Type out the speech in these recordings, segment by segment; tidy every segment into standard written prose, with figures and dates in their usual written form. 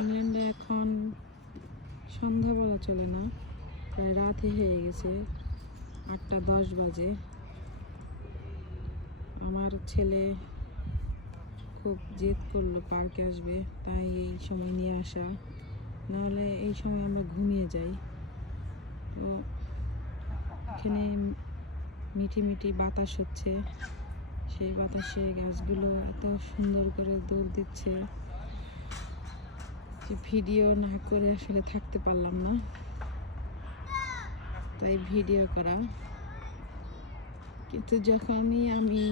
ইংল্যান্ডে এখন সন্ধ্যা বলা চলে না, প্রায় রাতই হয়ে গেছে, 8টা 10 বাজে। আমার ছেলে খুব জেদ করলো পার্কে আসবে, তাই এই সময় নিয়ে আসা, নাহলে এই সময় আমরা ঘুমিয়ে যাই। তো এখানে মিঠি মিঠি বাতাস হচ্ছে, সেই বাতাসে গাছগুলো এত সুন্দর করে দৌড় দিচ্ছে যে ভিডিও না করে আসলে থাকতে পারলাম না, তাই ভিডিও করা। কিন্তু যখনই আমি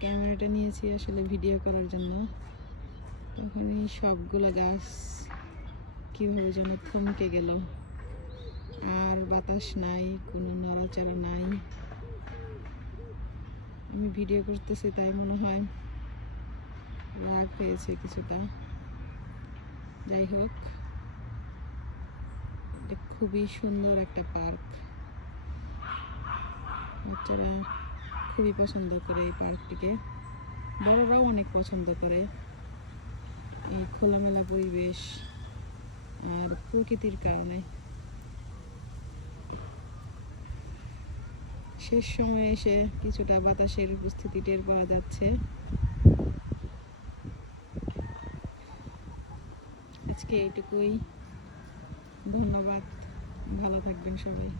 ক্যামেরাটা নিয়েছি আসলে ভিডিও করার জন্য, তখনই সবগুলো গাছ কীভাবে যেন থমকে গেল, আর বাতাস নাই, কোনো নড়াচড়া নাই। আমি ভিডিও করতেছি তাই মনে হয় রাগ হয়েছে কিছুটা। যাই হোক, এটা খুবই সুন্দর একটা পার্ক, বাচ্চারা খুবই পছন্দ করে এই পার্কটিকে, বড়রাও অনেক পছন্দ করে। এই খোলামেলা পরিবেশ আর প্রকৃতির কারণে শেষ সময়ে এসে কিছুটা বাতাসের উপস্থিতি টের পাওয়া যাচ্ছে। আজকে এইটুকুই, ধন্যবাদ, ভালো থাকবেন সবাই।